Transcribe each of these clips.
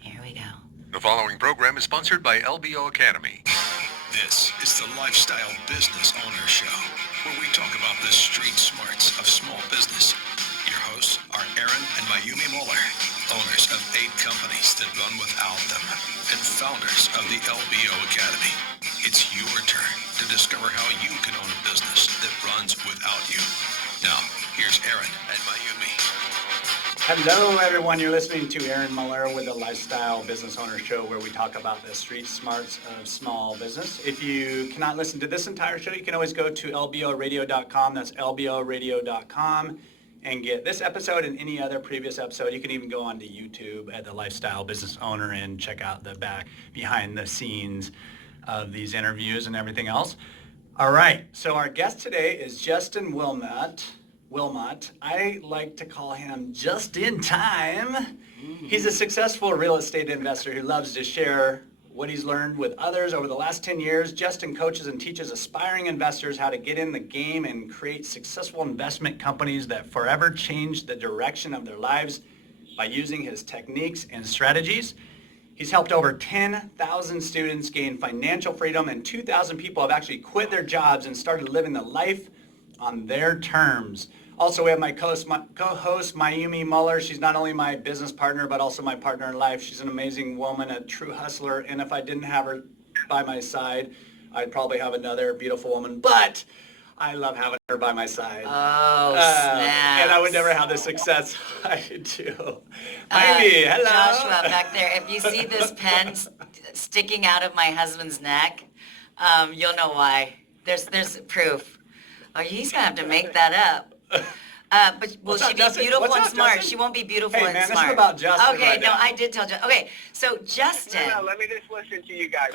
Here we go. The following program is sponsored by LBO Academy. This is the Lifestyle Business Owner Show, where we talk about the street smarts of small business. Your hosts are Aaron and Mayumi Muller, owners of 8 companies that run without them, and founders of the LBO Academy. It's your turn to discover how you can own a business that runs without you. Now, here's Aaron and Mayumi. Hello, everyone. You're listening to Aaron Muller with the Lifestyle Business Owner Show, where we talk about the street smarts of small business. If you cannot listen to this entire show, you can always go to lboradio.com. That's lboradio.com, and get this episode and any other previous episode. You can even go onto YouTube at the Lifestyle Business Owner and check out the behind the scenes of these interviews and everything else. All right. So our guest today is Justin Wilmot. I like to call him just in time. He's a successful real estate investor who loves to share what he's learned with others over the last 10 years. Justin coaches and teaches aspiring investors how to get in the game and create successful investment companies that forever change the direction of their lives by using his techniques and strategies. He's helped over 10,000 students gain financial freedom, and 2,000 people have actually quit their jobs and started living the life on their terms. Also, we have my co-host Mayumi Muller. She's not only my business partner, but also my partner in life. She's an amazing woman, a true hustler. And if I didn't have her by my side, I'd probably have another beautiful woman. But I love having her by my side. Oh, snaps. And I would never have the success I do. Mayumi, hello. Joshua, back there, if you see this pen sticking out of my husband's neck, you'll know why. There's proof. Oh, he's going to have to make that up. But will she be beautiful and smart? Justin? She won't be beautiful and man, smart. This is about Justin. Okay, right no, now. I did tell Justin. Okay, so Justin. No, let me just listen to you guys.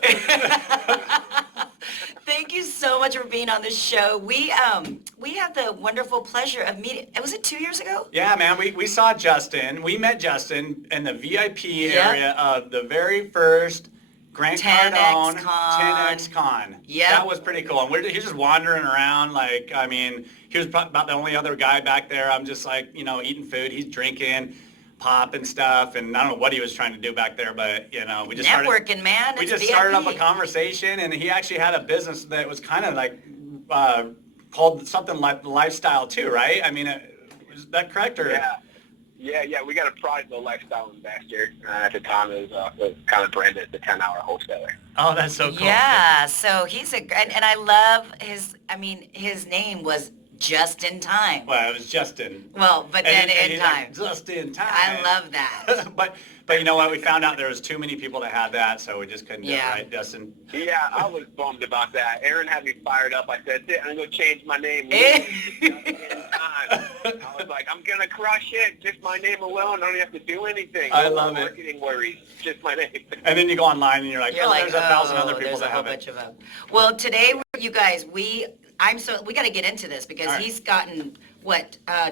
Thank you so much for being on this show. We had the wonderful pleasure of meeting. Was it 2 years ago? Yeah, man, we saw Justin. We met Justin in the VIP area of the very first Grant 10X Cardone Con. 10X Con. Yep. That was pretty cool. And he was just wandering around like, I mean, he was about the only other guy back there. I'm just like, eating food. He's drinking pop and stuff. And I don't know what he was trying to do back there, but, we just Networking, man. We It's just VIP. started up a conversation, and he actually had a business that was kind of like called something like Lifestyle too, right? I mean, is that correct? Or? Yeah. We got a product, the Lifestyle Investor. At the time, it was kind of branded the 10-hour wholesaler. Oh, that's so cool. Yeah, so he's and I love his name was Just in Time. Well, it was Justin. Well, but then in he's time. like, just in time. I love that. but you know what? We found out there was too many people that had that, so we just couldn't do it, right, Justin? Yeah, I was bummed about that. Aaron had me fired up. I said, I'm going to change my name. I was like, I'm going to crush it. Just my name alone. I don't have to do anything. I love it. Marketing worries. Just my name. And then you go online and you're like, there's 1,000 other people there's that a whole have bunch it. of them. Well, today, you guys, we got to get into this because All right. he's gotten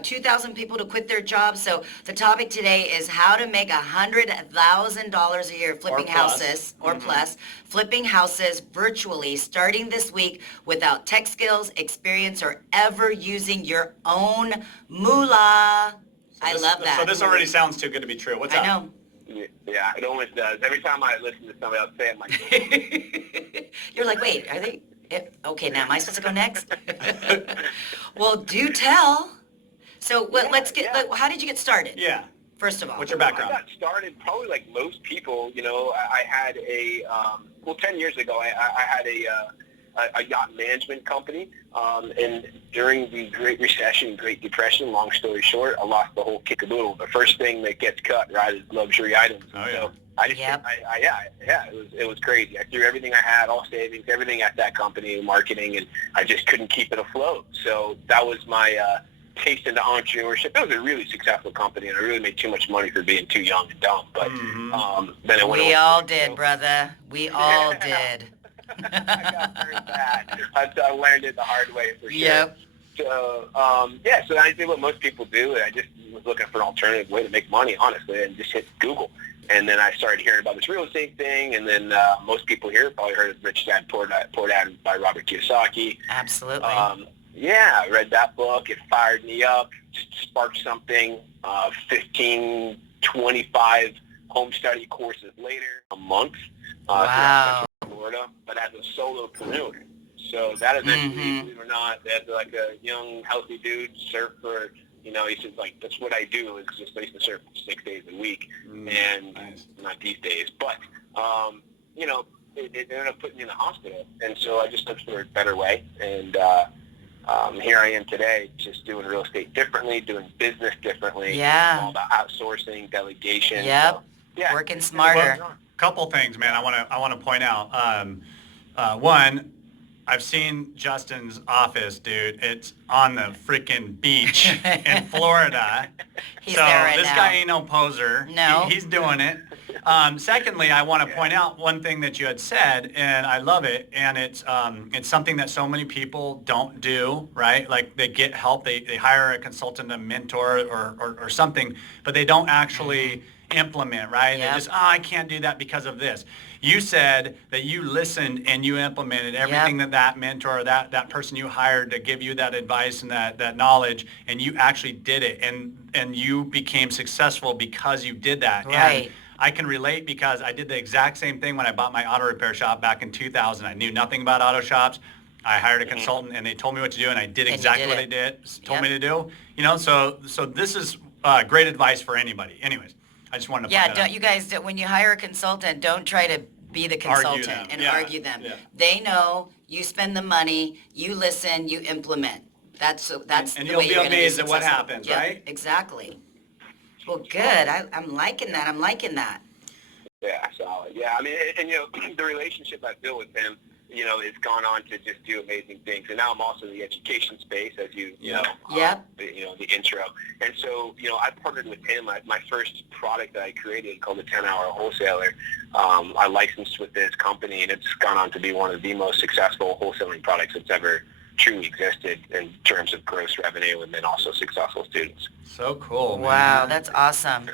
2,000 people to quit their jobs. So the topic today is how to make $100,000 a year flipping houses or plus flipping houses virtually starting this week without tech skills, experience, or ever using your own moolah. I love that. So this already sounds too good to be true. What's up? I know. Yeah, it always does. Every time I listen to somebody else say it, I'm like, You're like, wait, are they? Okay, now am I supposed to go next? Well, do tell. So let's get. How did you get started? Yeah. First of all, What's your background? I got started probably like most people. I had 10 years ago, I had a yacht management company. And during the Great Recession, Great Depression, long story short, I lost the whole kickaboodle. The first thing that gets cut, right, is luxury items. Oh, yeah. So I just, it was crazy. I threw everything I had, all savings, everything at that company, marketing, and I just couldn't keep it afloat. So that was my taste into entrepreneurship. It was a really successful company, and I really made too much money for being too young and dumb. But then it went. We all did, brother. We all did. I got very bad. I learned it the hard way for sure. Yep. So, so I did what most people do. I just was looking for an alternative way to make money, honestly, and just hit Google. And then I started hearing about this real estate thing, and then most people here probably heard of Rich Dad, Poor Dad by Robert Kiyosaki. Absolutely. I read that book. It fired me up, just sparked something. 15 25 home study courses later a month Wow. throughout Central Florida, but as a solopreneur. So that eventually, believe it or not, as like a young, healthy dude, surf for, he says, like, that's what I do. It's just I used to surf 6 days a week, and nice. not these days. But, it ended up putting me in the hospital. And so I just looked for a better way. And here I am today, just doing real estate differently, doing business differently. Yeah. All about outsourcing, delegation. Yep. So, yeah. Working smarter. Well, couple things, man. I want to point out. One, I've seen Justin's office, dude. It's on the freaking beach in Florida. He's so there right this now. guy ain't no poser. No. He's doing it. Secondly, I want to point out one thing that you had said, and I love it, and it's something that so many people don't do, right? Like they get help, they hire a consultant, a mentor, or something, but they don't actually implement, right? Yep. They just, I can't do that because of this. You said that you listened and you implemented everything that mentor or that person you hired to give you that advice and that knowledge, and you actually did it, and you became successful because you did that. Right. And I can relate because I did the exact same thing when I bought my auto repair shop back in 2000. I knew nothing about auto shops. I hired a consultant and they told me what to do, and I did exactly what they told me to do. So this is great advice for anybody. Anyways, I just wanted to point that out. You guys, when you hire a consultant, don't try to be the consultant them. and Yeah. argue them. Yeah. They know, you spend the money, you listen, you implement. That's And the you'll way be you're going to be amazed at what successful. happens, Yep, right? Exactly. Well, good. I'm liking that. Yeah, solid. Yeah, I mean, and the relationship I built with him, it's gone on to just do amazing things. And now I'm also in the education space, as you know, Yep. the intro. And so, I partnered with him. My first product that I created called the 10-Hour Wholesaler, I licensed with this company, and it's gone on to be one of the most successful wholesaling products that's ever truly existed in terms of gross revenue and then also successful students. So cool, man. Wow, that's awesome.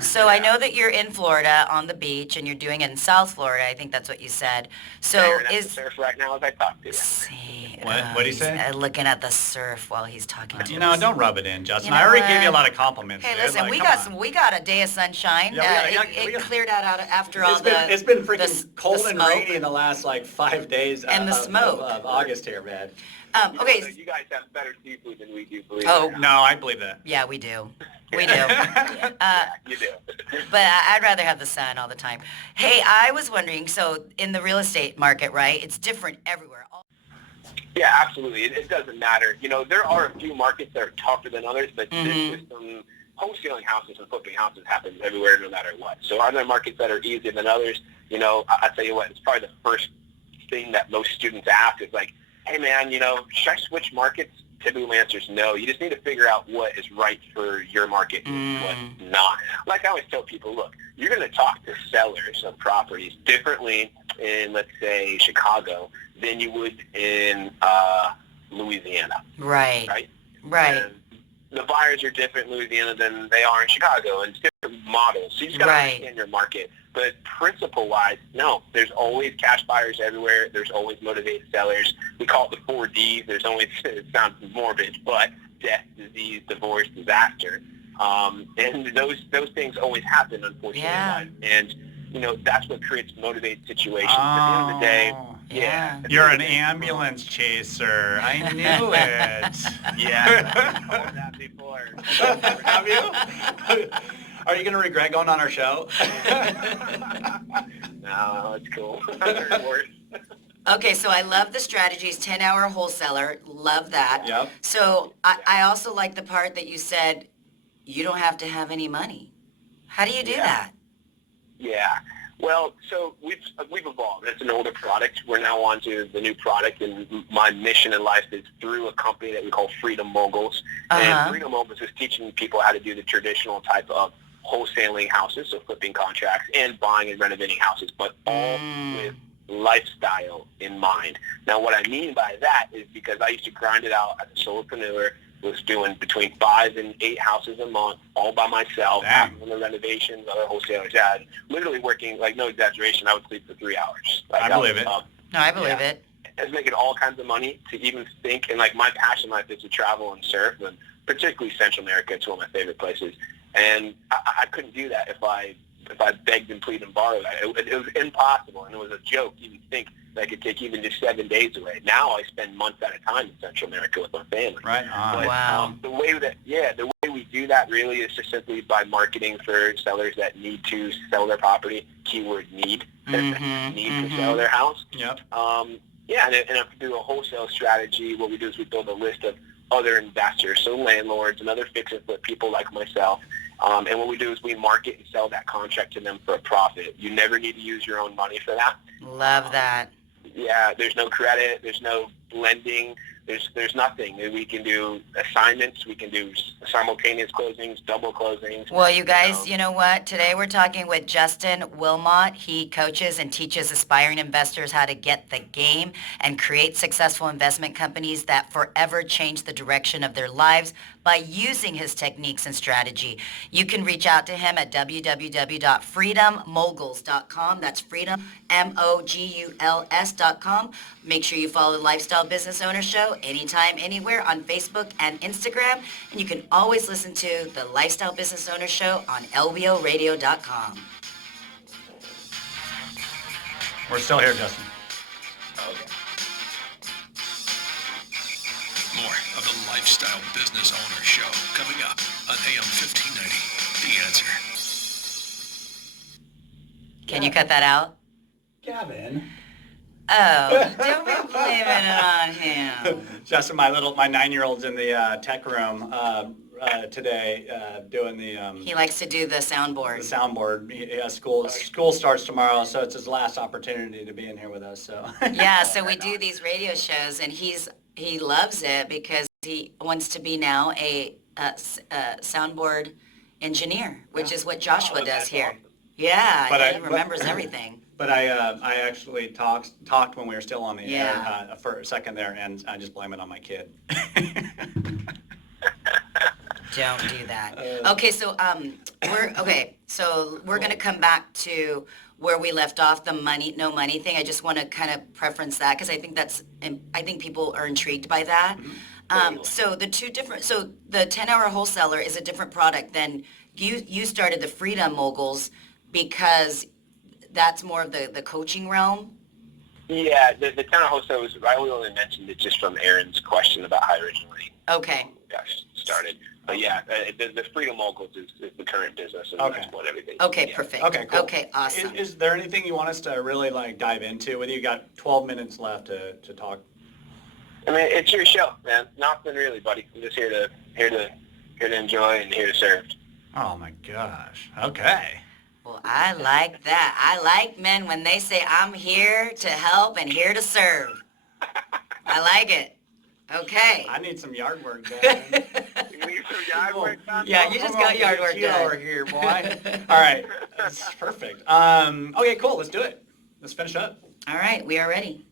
So I know that you're in Florida on the beach, and you're doing it in South Florida. I think that's what you said. So Staring at the surf right now as I talk to you. See, What'd he he's, say? Looking at the surf while he's talking to You know, us. don't rub it in, Justin. You know I already what? gave you a lot of compliments. Hey, dude. listen, Like, we come on. got a day of sunshine. Yeah, It cleared out after all It's been the freaking cold and smoke. rainy in the last 5 days And the smoke. of August here, man. Okay. You guys have better seafood than we do, believe Oh, it or not. No, I believe that. Yeah, we do. We do. You do. But I'd rather have the sun all the time. Hey, I was wondering, so in the real estate market, right, it's different everywhere. Yeah, absolutely. It doesn't matter. There are a few markets that are tougher than others, but this system, wholesaling houses and flipping houses happens everywhere no matter what. So are there markets that are easier than others? I'll tell you what, it's probably the first thing that most students ask is like, hey man, should I switch markets? Typical answer is no. You just need to figure out what is right for your market and what's not. Like I always tell people, look, you're going to talk to sellers of properties differently in, let's say, Chicago than you would in Louisiana. Right. Right? And the buyers are different in Louisiana than they are in Chicago, and it's different models. So you just got to understand your market. But principle-wise, no, there's always cash buyers everywhere. There's always motivated sellers. We call it the 4 Ds. There's always, it sounds morbid, but death, disease, divorce, disaster. And those things always happen, unfortunately. Yeah. And, that's what creates motivated situations. At the end of the day, yeah. You're an ambulance chaser. I knew it. Yeah. I've told that before. Have you? Are you going to regret going on our show? No, it's cool. I've worse. Okay, so I love the strategies, 10-hour wholesaler, love that. Yep. So I also like the part that you said you don't have to have any money. How do you do that? Yeah. Well, so we've evolved. It's an older product. We're now on to the new product, and my mission in life is through a company that we call Freedom Moguls. And Freedom Moguls is teaching people how to do the traditional type of wholesaling houses, so flipping contracts, and buying and renovating houses, but all with lifestyle in mind. Now, what I mean by that is because I used to grind it out as a solopreneur, was doing between 5 and 8 houses a month, all by myself, doing the renovations, other wholesalers. Yeah, literally working, like no exaggeration, I would sleep for 3 hours. Like, I believe it. No, I believe it. I was making all kinds of money to even think, and like my passion in life is to travel and surf, and particularly Central America. It's one of my favorite places. And I couldn't do that if I begged and pleaded and borrowed. It was impossible, and it was a joke to even think that I could take even just 7 days away. Now I spend months at a time in Central America with my family. Right on. But, Wow. the way we do that really is just simply by marketing for sellers that need to sell their property. Keyword need. Need to sell their house. Yep. And if we do a wholesale strategy, what we do is we build a list of other investors, so landlords and other fix and flip people like myself. And what we do is we market and sell that contract to them for a profit. You never need to use your own money for that. Love that. Yeah, there's no credit, there's no lending, there's nothing. We can do assignments, we can do simultaneous closings, double closings. Well, you guys, you know what? Today we're talking with Justin Wilmot. He coaches and teaches aspiring investors how to get the game and create successful investment companies that forever change the direction of their lives by using his techniques and strategy. You can reach out to him at www.freedommoguls.com. That's freedom, MOGULS.com. Make sure you follow the Lifestyle Business Owner Show anytime, anywhere on Facebook and Instagram. And you can always listen to the Lifestyle Business Owner Show on lboradio.com. We're still here, Justin. Okay. More of the Lifestyle Business Owner Show coming up on AM 1590. The Answer. Can you cut that out? Gavin. Oh, don't be blaming it on him. Justin, my 9-year-old's in the tech room today doing the He likes to do the soundboard. soundboard. He has school starts tomorrow, so it's his last opportunity to be in here with us. So Yeah, so we do these radio shows, and he loves it because he wants to be now a soundboard engineer, which is what Joshua does that's here. awesome. Yeah, But he remembers everything. But I actually talked when we were still on the Yeah. air for a second there, and I just blame it on my kid. Don't do that. Okay, so we're gonna come back to where we left off, the no money thing. I just want to kind of preference that because I think people are intrigued by that. So the 10-hour wholesaler is a different product than you started the Freedom Moguls because that's more of the coaching realm. Yeah, the 10-hour wholesale was, I only mentioned it just from Aaron's question about how I originally Okay. got started. But yeah, the Freedom Moguls is the current business, and Okay. that's what everything. Okay, yeah. perfect. Okay, cool. Okay, awesome. Is there anything you want us to really dive into with you? You got 12 minutes left to talk. I mean, it's your show, man. Nothing really, buddy. I'm just here to enjoy and here to serve. Oh my gosh. Okay. Well, I like that. I like men when they say, I'm here to help and here to serve. I like it. Okay. I need some yard work done. You need some yard work done? Yeah, you just got yard work done. over here, boy. All right. That's perfect. Okay, cool. Let's do it. Let's finish up. All right, we are ready.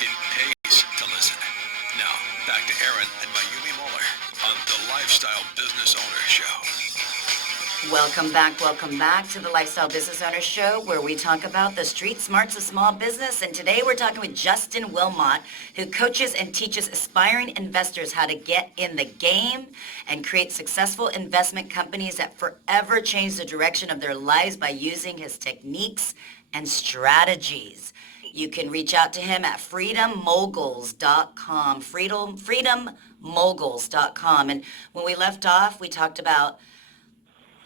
It pays to listen. Now, back to Aaron and Mayumi Muller on the Lifestyle Business Owner Show. Welcome back to the Lifestyle Business Owner Show, where we talk about the street smarts of small business. And today we're talking with Justin Wilmot, who coaches and teaches aspiring investors how to get in the game and create successful investment companies that forever change the direction of their lives by using his techniques and strategies. You can reach out to him at freedommoguls.com, freedommoguls.com. And when we left off, we talked about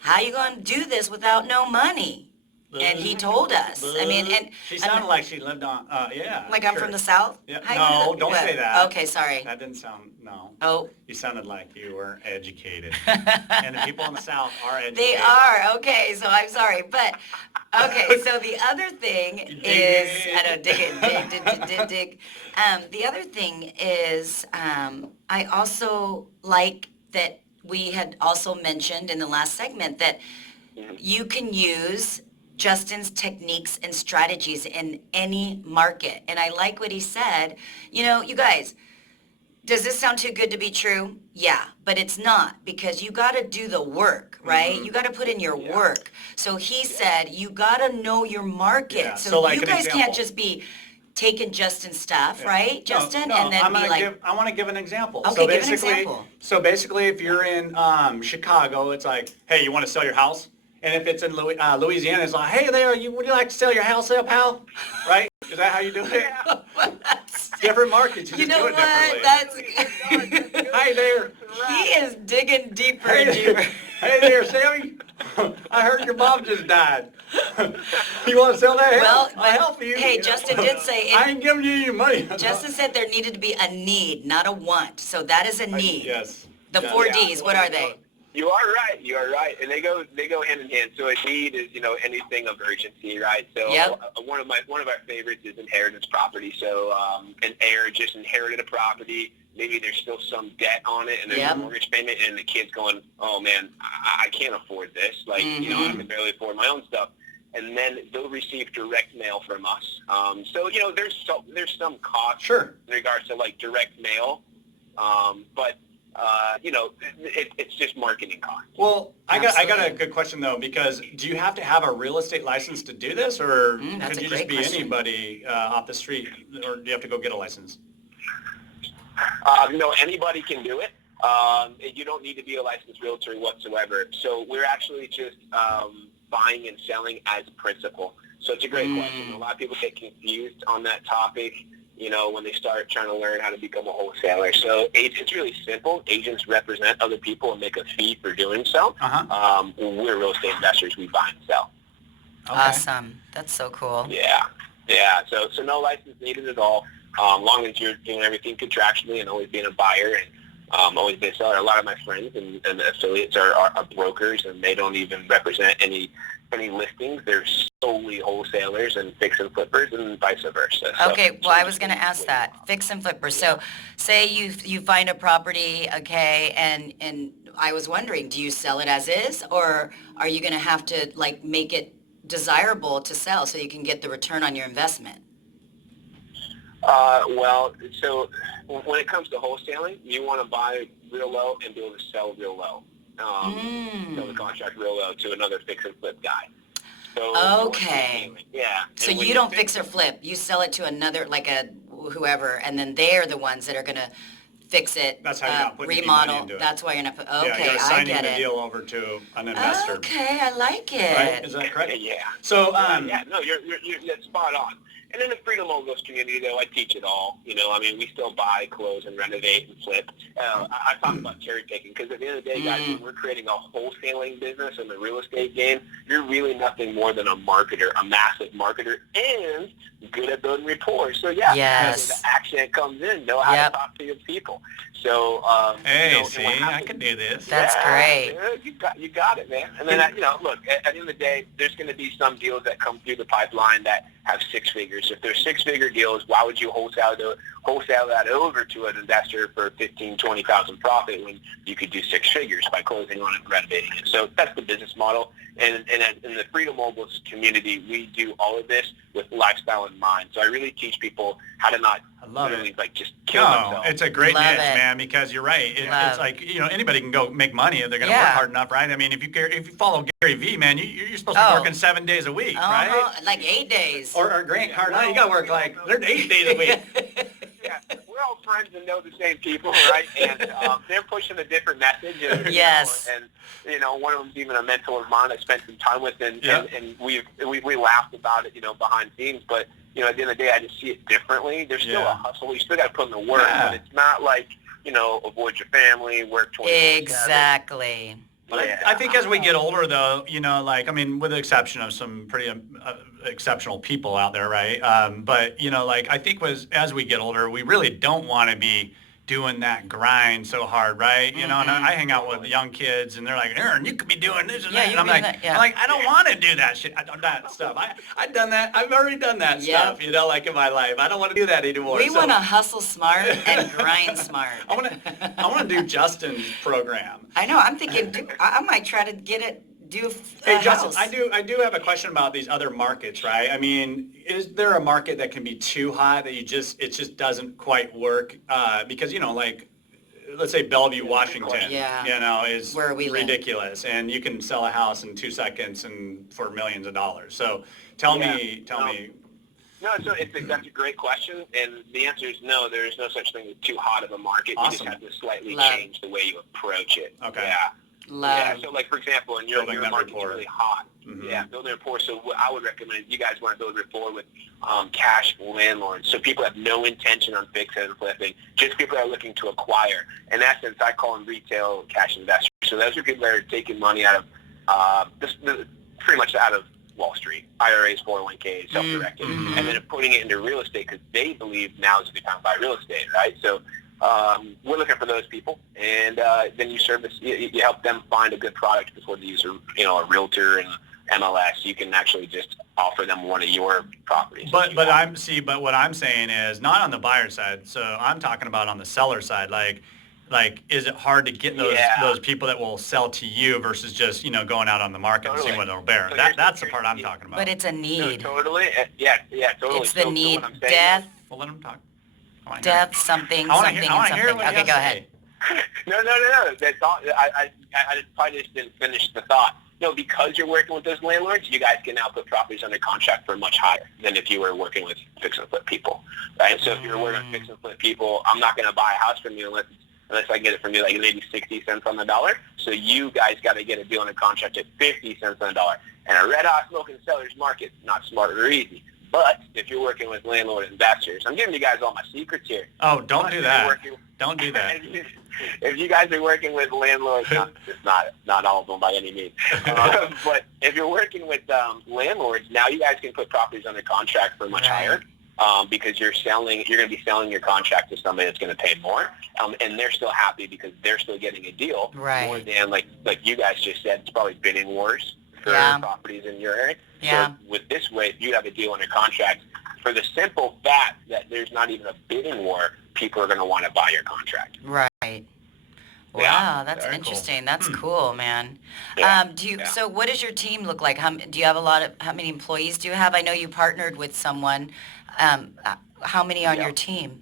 how you going to do this without no money? And he told us. I mean, and She sounded like she lived on, yeah. like I'm sure. from the South? Yeah. How No, you- don't what? say that. Okay, sorry. That didn't sound, no. Oh, You sounded like you were educated. And the people in the South are educated. they are. Okay, so I'm sorry. But, okay, so the other thing is, I know, dig. The other thing is, I also like that we had also mentioned in the last segment that you can use Justin's techniques and strategies in any market. And I like what he said. You know, you guys, Does this sound too good to be true? Yeah, but it's not, because you got to do the work, right? You got to put in your work. So he said you got to know your market. Yeah, So, so like you an guys can't example. just be taking Justin's stuff, right, Justin? No, and then be like, I want to give an example. Okay, so give an basically, example. So basically, if you're in Chicago, it's like, hey, you want to sell your house? And if it's in Louisiana, it's like, hey there, would you like to sell your house there, pal? Right? Is that how you do it? Different markets, you you just know do it what? differently. That's Hi there. he is digging deeper and deeper. Hey there, Sammy. I heard your mom just died. You want to sell that Well, house? I'll help you. hey, Justin did say I ain't giving you any money. Justin said there needed to be a need, not a want. So that is a need. Yes. The Yes. 4Ds, what are they? You are right. You are right, and they go hand in hand. So a need is anything of urgency, right? So Yep. one of our favorites is inheritance property. So an heir just inherited a property. Maybe there's still some debt on it, and there's Yep. a mortgage payment, and the kid's going, "Oh man, I can't afford this. Like I can barely afford my own stuff." And then they'll receive direct mail from us. So there's some cost Sure. in regards to like direct mail, but it's just marketing costs. Well, I got Absolutely. a good question though, because do you have to have a real estate license to do this, or That's could a you just great be question. anybody off the street, or do you have to go get a license? No, anybody can do it. You don't need to be a licensed realtor whatsoever. So we're actually just buying and selling as principal. So it's a great question. A lot of people get confused on that topic, when they start trying to learn how to become a wholesaler. So it's really simple. Agents represent other people and make a fee for doing so. Uh-huh. We're real estate investors. We buy and sell. Okay. Awesome. That's so cool. Yeah. So no license needed at all. Long as you're doing everything contractually and always being a buyer and always being a seller. A lot of my friends and affiliates are brokers, and they don't even represent any listings. They're solely wholesalers and fix and flippers, and vice versa. So, Okay, well, I was going to ask that. Fix and flipper. So say you find a property, okay, and I was wondering, do you sell it as is, or are you going to have to like make it desirable to sell so you can get the return on your investment? So when it comes to wholesaling, you want to buy real low and be able to sell real low. Sell the contract real low to another fix and flip guy. So Okay. Yeah. So And when you don't fix or flip. You sell it to another, like a whoever, and then they're the ones that are going to fix it, That's how you're not putting any money remodel. into it. That's why you're not. Yeah, Okay, you're I assigning get the it. deal over to an investor. Okay, I like it. Right? Is that correct? Yeah. So, No, you're spot on. And in the Freedom Moguls community, though, I teach it all. We still buy, close, and renovate and flip. I talk about cherry picking because at the end of the day, guys, when we're creating a wholesaling business in the real estate game, you're really nothing more than a marketer, a massive marketer, and good at building rapport. So, yeah, Yes. the accent comes in, know how Yep. to talk to your people. So, hey, and see, what I happens- can do this. That's great. Yeah, you got it, man. And then, look, at the end of the day, there's going to be some deals that come through the pipeline that have six figures. If they're six-figure deals, why would you wholesale that over to an investor for 15, 20,000 profit when you could do six figures by closing on it and renovating it? So that's the business model. And in the Freedom Moguls community, we do all of this with lifestyle in mind. So I really teach people how to not love literally it. like just kill No, themselves. it's a great Love niche, it. man, because you're right. Love. It's like, anybody can go make money if they're going to Yeah. work hard enough, right? I mean, if you follow Gary Vee, man, you're supposed to be Oh. working 7 days a week, right? Like 8 days. Or Grant Cardone, you got to work they're 8 days a week. Yeah, we're all friends and know the same people, right? And they're pushing a different message. And, Yes. One of them's even a mentor of mine I spent some time with, and we laughed about it, behind scenes. But at the end of the day, I just see it differently. There's still a hustle. You still got to put in the work, Yeah. but it's not like avoid your family, work 24/7. Exactly. But Yeah. I think as we get older, though, with the exception of some pretty exceptional people out there, right? But, I think as we get older, we really don't want to be doing that grind so hard, right? And I hang out with young kids, and they're like, Aaron, you could be doing this and Yeah, that. you And could be doing that, yeah. I don't want to do that shit. That stuff. I've done that. I've already done that Yep. stuff, like in my life. I don't want to do that anymore. We So- want to hustle smart and grind smart. I want to do Justin's program. I know. I'm thinking, I might try to get it do Hey, a Justin, house. I do have a question about these other markets, right? I mean, is there a market that can be too hot that it just doesn't quite work? Because, like, let's say Bellevue, Washington, Yeah. is Where we live. ridiculous, and you can sell a house in 2 seconds and for millions of dollars. So tell me. No, that's a great question, and the answer is no. There is no such thing as too hot of a market. You Awesome. just have to slightly Love. change the way you approach it. Okay. Yeah. Love. Yeah, so like for example, in your Building that market's rapport. really hot. Mhm. Yeah, building rapport. So what I would recommend, you guys want to build rapport with cash landlords. So people have no intention on fixing and flipping, just people that are looking to acquire. In essence, I call them retail cash investors. So those are people that are taking money out of pretty much out of Wall Street, IRAs, 401ks, self-directed, and then putting it into real estate because they believe now is a good time to buy real estate, right? So we're looking for those people, and then you help them find a good product before they use a realtor and MLS. You can actually just offer them one of your properties. But what I'm saying is not on the buyer side. So I'm talking about on the seller side. Like, is it hard to get those people that will sell to you versus just going out on the market and seeing what they'll bear? So That's the part I'm talking about. But it's a need. Totally. Yeah, totally. It's the So need. what I'm saying Death, Well, let them talk. Something, something, I and wanna hear something. what you Okay, have go to ahead. say. No. That's all. I probably just didn't finish the thought. No, because you're working with those landlords, you guys can now put properties under contract for much higher than if you were working with fix and flip people, right? So if you're working with fix and flip people, I'm not going to buy a house from you unless I get it from you like maybe 60 cents on the dollar. So you guys got to get a deal under contract at 50 cents on the dollar. And a red hot smoking seller's market, not smart or easy. But if you're working with landlord investors, I'm giving you guys all my secrets here. Oh, don't do that. Don't do that. If you guys are working with landlords, not all of them by any means, but if you're working with landlords, now you guys can put properties under contract for much higher because you're going to be selling your contract to somebody that's going to pay more, and they're still happy because they're still getting a deal more than like you guys just said. It's probably bidding wars for properties in your area. Yeah. So with this way, if you have a deal under contract, for the simple fact that there's not even a bidding war, people are going to want to buy your contract. Right. Wow, Yeah. that's Very interesting. cool. That's cool, man. Yeah. So what does your team look like? Do you have how many employees do you have? I know you partnered with someone. How many on your team?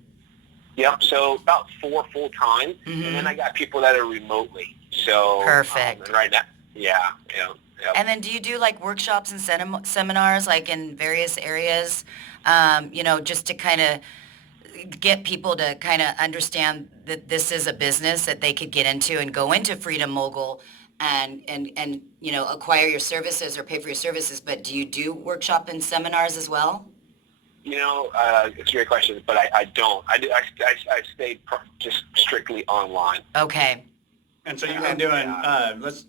Yep, so about 4 full-time, and then I got people that are remotely. So Perfect. And right now, yeah. And then do you do like workshops and seminars like in various areas, just to kind of get people to kind of understand that this is a business that they could get into and go into Freedom Mogul and acquire your services or pay for your services. But do you do workshop and seminars as well? It's a great question, but I don't. I stay just strictly online. Okay. And so you've been doing, I'm still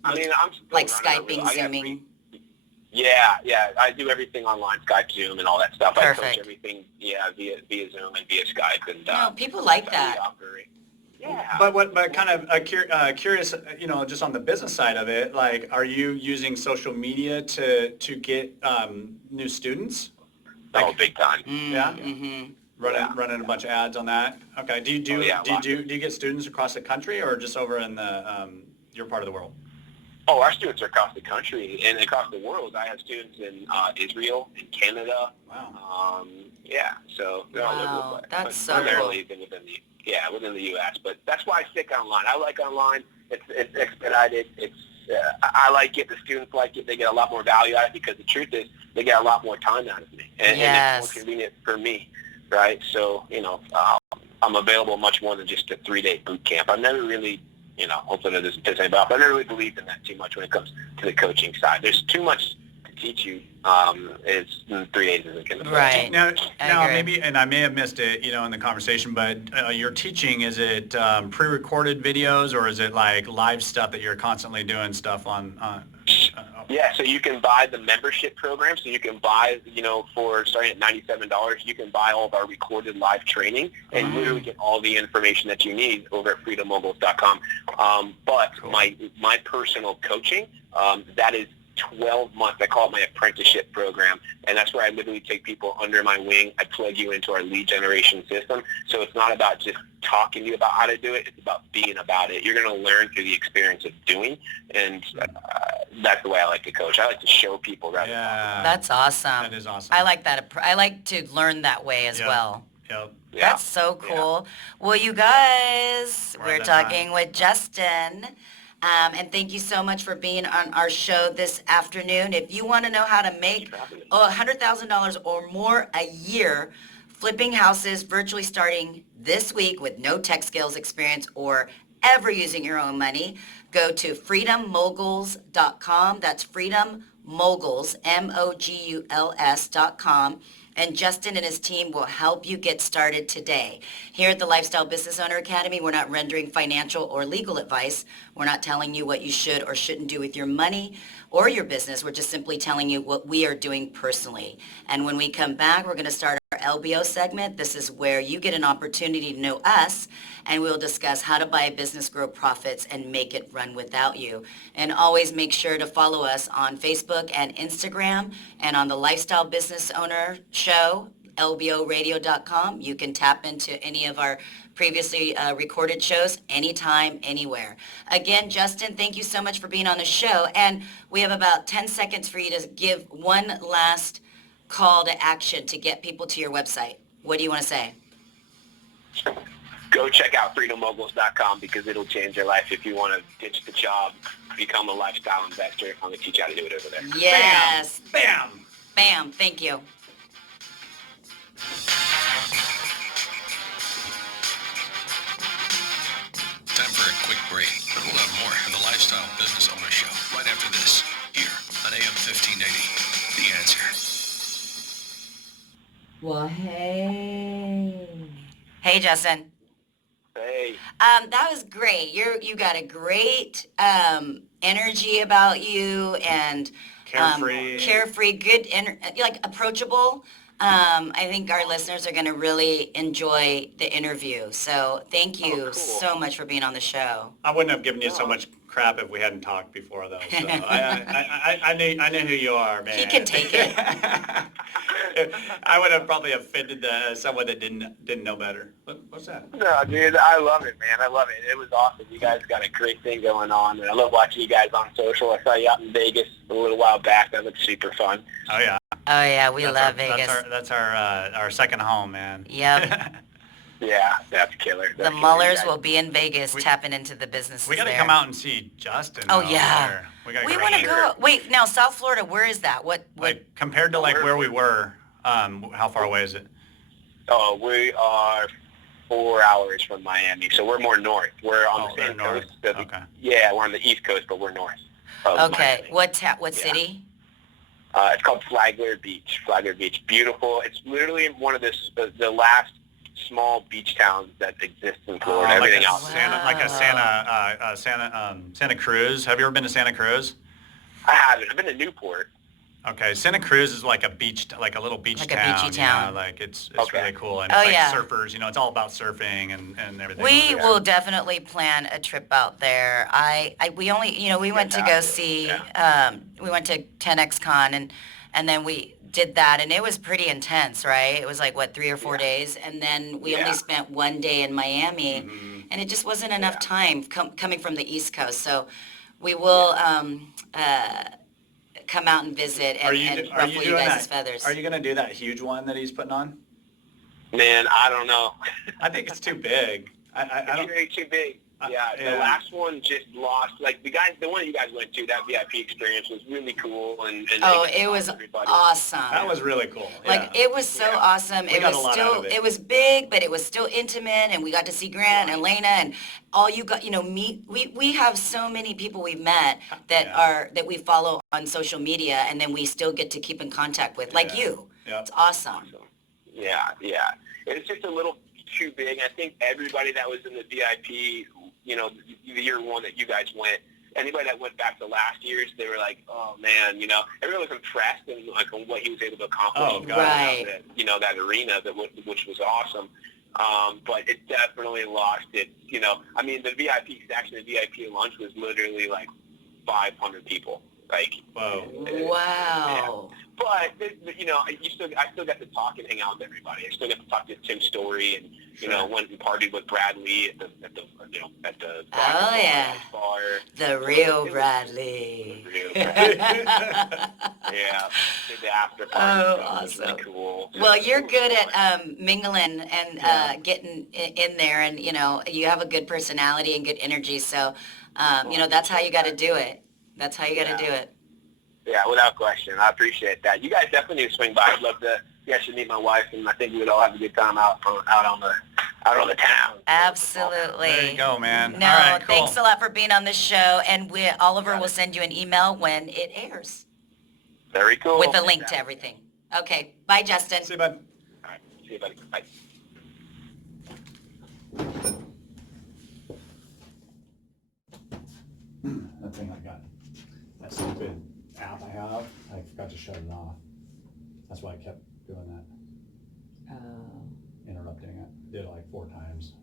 Like running Skyping, Zooming? Yeah, I do everything online, Skype, Zoom, and all that stuff. Perfect. I coach everything, via Zoom and via Skype, and people like that's how we that. operate. Yeah. But kind of curious, just on the business side of it, like, are you using social media to get new students? Big time. Yeah. Mm-hmm. Running a bunch of ads on that. Okay. Do you get students across the country or just over in the your part of the world? Oh, our students are across the country and across the world. I have students in Israel, in Canada. Wow. So they're all over the place. That's But so primarily within the U.S. But that's why I stick online. I like online. It's expedited. I like it. The students like it. They get a lot more value out of it because the truth is they get a lot more time out of me, and it's more convenient for me, right? So I'm available much more than just a 3-day boot camp. I've never really, hopefully that doesn't piss anybody off, but I never really believed in that too much when it comes to the coaching side. There's too much to teach you. It's 3 days isn't going to Right. Now agree. maybe, and I may have missed it, in the conversation, but your teaching, is it pre-recorded videos or is it like live stuff that you're constantly doing stuff on? Yeah, so you can buy the membership program. So you can buy, for starting at $97, you can buy all of our recorded live training and literally get all the information that you need over at freedommoguls.com. But my personal coaching, that is 12 months. I call it my apprenticeship program, and that's where I literally take people under my wing. I plug you into our lead generation system. So it's not about just talking to you about how to do it. It's about being about it. You're going to learn through the experience of doing, and that's the way I like to coach. I like to show people rather than talk about That's awesome. That is awesome. I like that. I like to learn that way as Yep. well. Yep. it. Yeah. That's so cool. Well, you guys, We're we're at that talking with Justin. And thank you so much for being on our show this afternoon. If you want to know how to make $100,000 or more a year flipping houses virtually starting this week with no tech skills experience or ever using your own money, go to freedommoguls.com. That's freedommoguls, MOGULS.com. And Justin and his team will help you get started today. Here at the Lifestyle Business Owner Academy, we're not rendering financial or legal advice. We're not telling you what you should or shouldn't do with your money or your business. We're just simply telling you what we are doing personally. And when we come back, we're going to start our LBO segment. This is where you get an opportunity to know us, and we'll discuss how to buy a business, grow profits, and make it run without you. And always make sure to follow us on Facebook and Instagram, and on the Lifestyle Business Owner Show, lboradio.com. You can tap into any of our previously recorded shows anytime, anywhere. Again, Justin, thank you so much for being on the show. And we have about 10 seconds for you to give one last call to action to get people to your website. What do you want to say? Go check out freedommoguls.com because it'll change your life. If you want to ditch the job, become a lifestyle investor, I'm going to teach you how to do it over there. Yes. Bam. Bam. Thank you. Time for a quick break, but we'll have more of the Lifestyle Business Owner Show right after this, here on AM 1580. The Answer. Well, hey. Hey, Justin. Hey. That was great. You got a great energy about you, and carefree, good, like approachable. I think our listeners are going to really enjoy the interview. So thank you cool. so much for being on the show. I wouldn't have given you so much crap if we hadn't talked before, though. So I knew who you are, man. He can take it. I would have probably offended someone that didn't know better. What's that? No, dude, I love it, man. I love it. It was awesome. You guys got a great thing going on, and I love watching you guys on social. I saw you out in Vegas a little while back. That looked super fun. Oh yeah. Oh yeah, we love Vegas. That's our second home, man. Yep. Yeah, that's killer. The Mullers will be in Vegas tapping into the business. We got to come out and see Justin. Oh though, yeah. there. We want to go. Wait, now South Florida, where is that? What? Like compared to like where we were, how far away is it? Oh, we are 4 hours from Miami, so we're more north. We're on the same north. coast. Okay. Yeah, we're on the East Coast, but we're north. Okay. Miami. What city? It's called Flagler Beach. Flagler Beach, beautiful. It's literally one of the last small beach towns that exists in Florida. Everything else. Santa Cruz. Have you ever been to Santa Cruz? I haven't. I've been to Newport. Okay, Santa Cruz is like a beach, like a little beach Like town. a beachy town. Yeah, like it's Okay. really cool, and Oh, it's like yeah. surfers. It's all about surfing and everything. We over there. will definitely plan a trip out there. We only, we went to go see, we went to 10X Con and then we did that, and it was pretty intense, right? It was like, 3 or 4 days, and then we only spent 1 day in Miami, and it just wasn't enough time coming from the East Coast. So we will come out and visit and ruffle you guys' feathers. Are you going to do that huge one that he's putting on? Man, I don't know. I think it's too big. I don't. It's very too big. Yeah, yeah. the last one just lost. Like the one you guys went to, that VIP experience was really cool, and it was everybody. awesome. That was really cool. Like yeah. it was so awesome. We It got was a lot still out of it. it was big, but it was still intimate, and we got to see Grant and Elena and all you got. Meet. We have so many people we've met that we follow on social media, and then we still get to keep in contact with, like you. Yeah. It's awesome. Yeah. It's just a little too big. I think everybody that was in the VIP, the year one that you guys went, anybody that went back to last year's, they were like, oh man, everyone was impressed and like on what he was able to accomplish. Oh, God. Right. That arena which was awesome. But it definitely lost its, the VIP section, the VIP lunch was literally like 500 people. Like, Whoa. Wow. but you know, I still got to talk and hang out with everybody. I still got to talk to Tim Story, and you know, went and partied with Bradley at the Oh, yeah. bar. The real Bradley. The real Bradley. Yeah, did the after party. Oh, stuff. It was awesome. really cool. Well, you're It was good fun. at mingling and getting in there, and you know you have a good personality and good energy. So, you know that's how you got to do it. That's how you got to do it. Yeah, without question. I appreciate that. You guys definitely need to swing by. I'd love to. You guys should meet my wife, and I think we would all have a good time out on the town. Absolutely. There you go, man. No, All right, cool. thanks a lot for being on the show, and Oliver will send you an email when it airs Very cool. with a link to everything. Okay, bye, Justin. See you, bud. All right. See you, buddy. Bye. That thing I got, that stupid app I have, I forgot to shut it off. That's why I kept doing that, interrupting it. Did it like 4 times.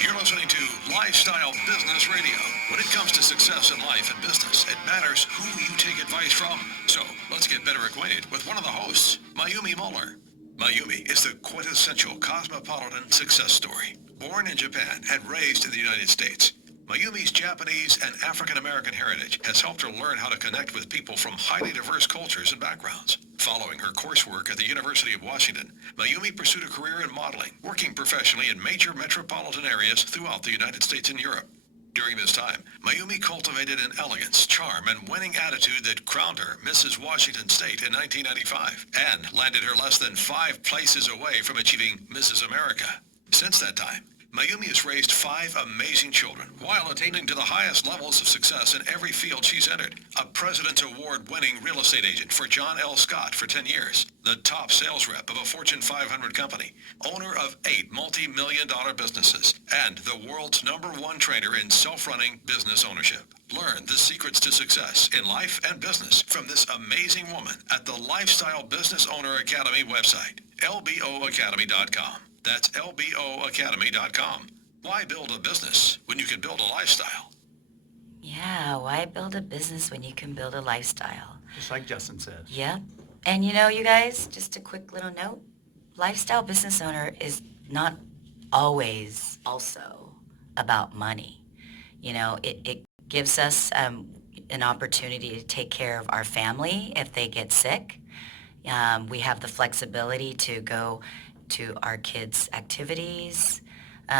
You're listening to Lifestyle Business Radio. When it comes to success in life and business, it matters who you take advice from. So let's get better acquainted with one of the hosts, Mayumi Muller. Mayumi is the quintessential cosmopolitan success story. Born in Japan and raised in the United States, Mayumi's Japanese and African-American heritage has helped her learn how to connect with people from highly diverse cultures and backgrounds. Following her coursework at the University of Washington, Mayumi pursued a career in modeling, working professionally in major metropolitan areas throughout the United States and Europe. During this time, Mayumi cultivated an elegance, charm, and winning attitude that crowned her Mrs. Washington State in 1995 and landed her less than 5 places away from achieving Mrs. America. Since that time, Mayumi has raised 5 amazing children while attaining to the highest levels of success in every field she's entered. A President's Award-winning real estate agent for John L. Scott for 10 years, the top sales rep of a Fortune 500 company, owner of 8 multi-million-dollar businesses, and the world's #1 trainer in self-running business ownership. Learn the secrets to success in life and business from this amazing woman at the Lifestyle Business Owner Academy website, lboacademy.com. That's lboacademy.com. Why build a business when you can build a lifestyle? Yeah, why build a business when you can build a lifestyle? Just like Justin says. Yep. And you know, you guys, just a quick little note, lifestyle business owner is not always also about money. You know, it gives us an opportunity to take care of our family if they get sick. We have the flexibility to go to our kids' activities.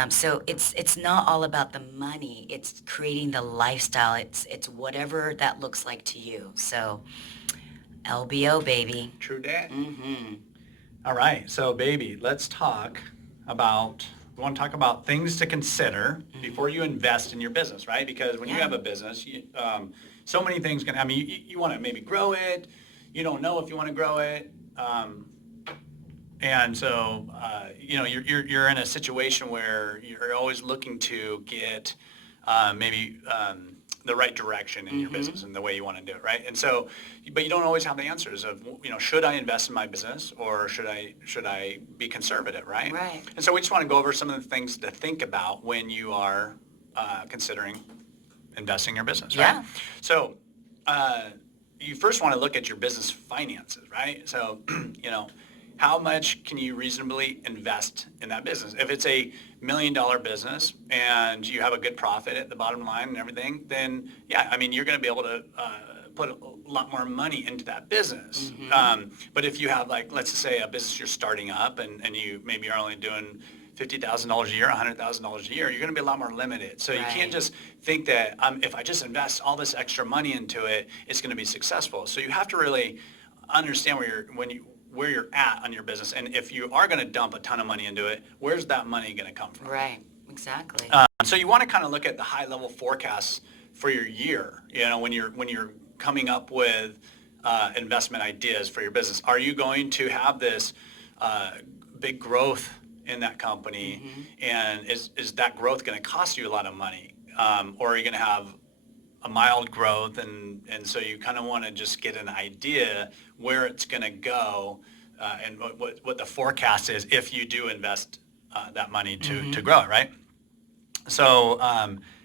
So it's not all about the money. It's creating the lifestyle. It's whatever that looks like to you. So LBO, baby. True dat. Mm-hmm. All right, so baby, let's talk about, we want to talk about things to consider before you invest in your business, right? Because when you Yeah. have a business, so many things can, I mean, you want to maybe grow it, you don't know if you want to grow it, and so, you know, you're in a situation where you're always looking to get maybe the right direction in your business and the way you want to do it, right? And so, but you don't always have the answers of, you know, should I invest in my business or should I be conservative, right? Right. And so we just want to go over some of the things to think about when you are considering investing in your business, right? Yeah. So you first want to look at your business finances, right? So, you know, how much can you reasonably invest in that business? If it's a $1 million business and you have a good profit at the bottom line and everything, then yeah, I mean, you're going to be able to put a lot more money into that business. But if you have, like, let's just say a business you're starting up and you maybe are only doing $50,000 a year, $100,000 a year, you're going to be a lot more limited. So you can't just think that if I just invest all this extra money into it, it's going to be successful. So you have to really understand where you're at on your business, and if you are going to dump a ton of money into it, where's that money going to come from? Right, exactly. So you want to kind of look at the high level forecasts for your year. You know, when you're coming up with investment ideas for your business, are you going to have this big growth in that company, and is that growth going to cost you a lot of money, or are you going to have a mild growth, and so you kind of want to just get an idea where it's going to go, and what the forecast is if you do invest that money to grow it, right? So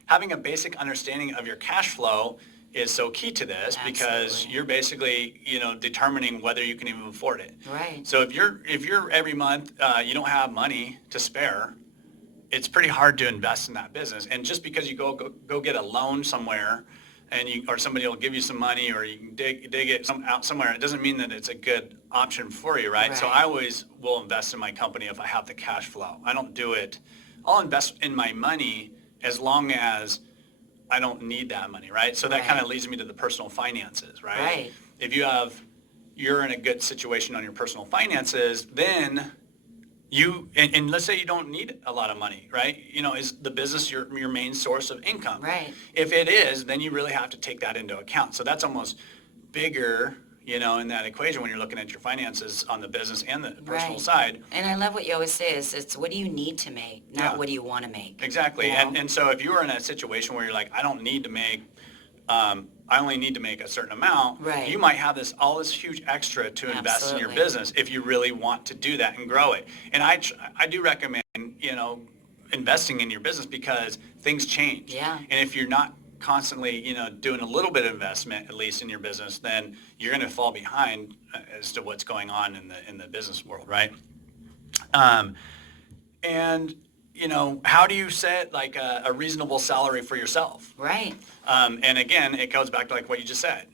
having a basic understanding of your cash flow is so key to this, because Absolutely. you're basically, determining whether you can even afford it. Right. So if you're every month you don't have money to spare, it's pretty hard to invest in that business. And just because you go get a loan somewhere, and or somebody will give you some money, or you can dig it out somewhere, it doesn't mean that it's a good option for you, right? So Right. I always will invest in my company if I have the cash flow. I don't do it. I'll invest in my money as long as I don't need that money, right? So that Right. kind of leads me to the personal finances, right? Right. If you're in a good situation on your personal finances, then and let's say you don't need a lot of money, right? Is the business your main source of income? Right. If it is, then you really have to take that into account. So that's almost bigger, in that equation when you're looking at your finances on the business and the personal Right. side. And I love what you always say is it's what do you need to make, not Yeah. what do you want to make. Exactly. You know? And so if you were in a situation where you're like, I don't need to make, I only need to make a certain amount, Right. you might have all this huge extra to invest in your Absolutely. business if you really want to do that and grow it. And I do recommend, investing in your business, because things change. Yeah. And if you're not constantly, doing a little bit of investment, at least in your business, then you're going to fall behind as to what's going on in the business world, right? And how do you set like a reasonable salary for yourself? Right. And again, it goes back to like what you just said.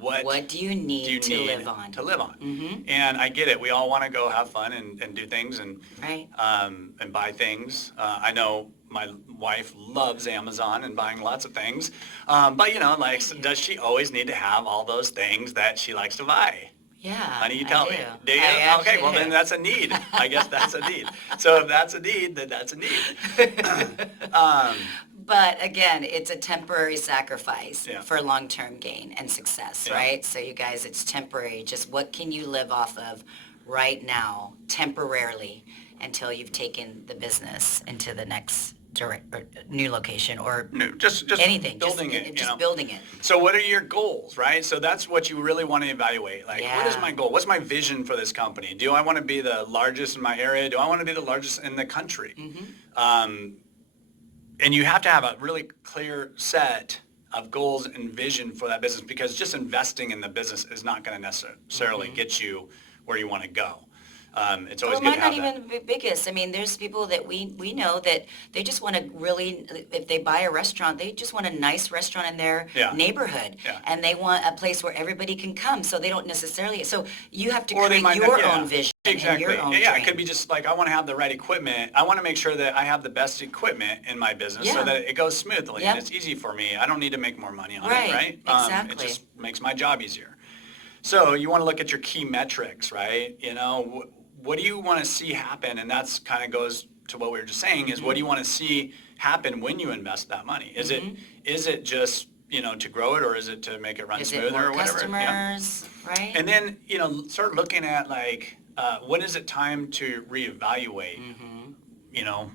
What do you need to live on? To live on. Mm-hmm. And I get it. We all want to go have fun and do things and Right. and buy things. I know my wife loves Amazon and buying lots of things. But like, does she always need to have all those things that she likes to buy? Yeah. Honey, you I tell do. me. Do you? I actually Okay, well do. then that's a need. I guess that's a need. So if that's a need, then that's a need. But again, it's a temporary sacrifice Yeah. for long-term gain and success, Yeah. right? So you guys, it's temporary. Just what can you live off of right now, temporarily, until you've taken the business into the next new location or No, just anything. building just, it. Just building it. So what are your goals, right? So that's what you really want to evaluate. Like, what is Yeah. my goal? What's my vision for this company? Do I want to be the largest in my area? Do I want to be the largest in the country? Mm-hmm. And you have to have a really clear set of goals and vision for that business, because just investing in the business is not going to necessarily get you where you want to go. It's always Well, it good might to not have that. even be biggest. I mean, there's people that we know that they just want to really, if they buy a restaurant, they just want a nice restaurant in their Yeah. neighborhood. Yeah. And they want a place where everybody can come. So they don't necessarily, so you have to Or they create might your not, yeah. own vision Exactly. and your own Yeah, dream. it could be just like, I want to have the right equipment. I want to make sure that I have the best equipment in my business so Yeah. that it goes smoothly Yep. and it's easy for me. I don't need to make more money on Right, it, right? It exactly. just makes my job easier. So you want to look at your key metrics, right? What do you want to see happen? And that's kind of goes to what we were just saying, is what do you want to see happen when you invest that money? Is it just, to grow it, or is it to make it run Is smoother it more or whatever? Yeah. customers, right? And then, start looking at like, when is it time to reevaluate,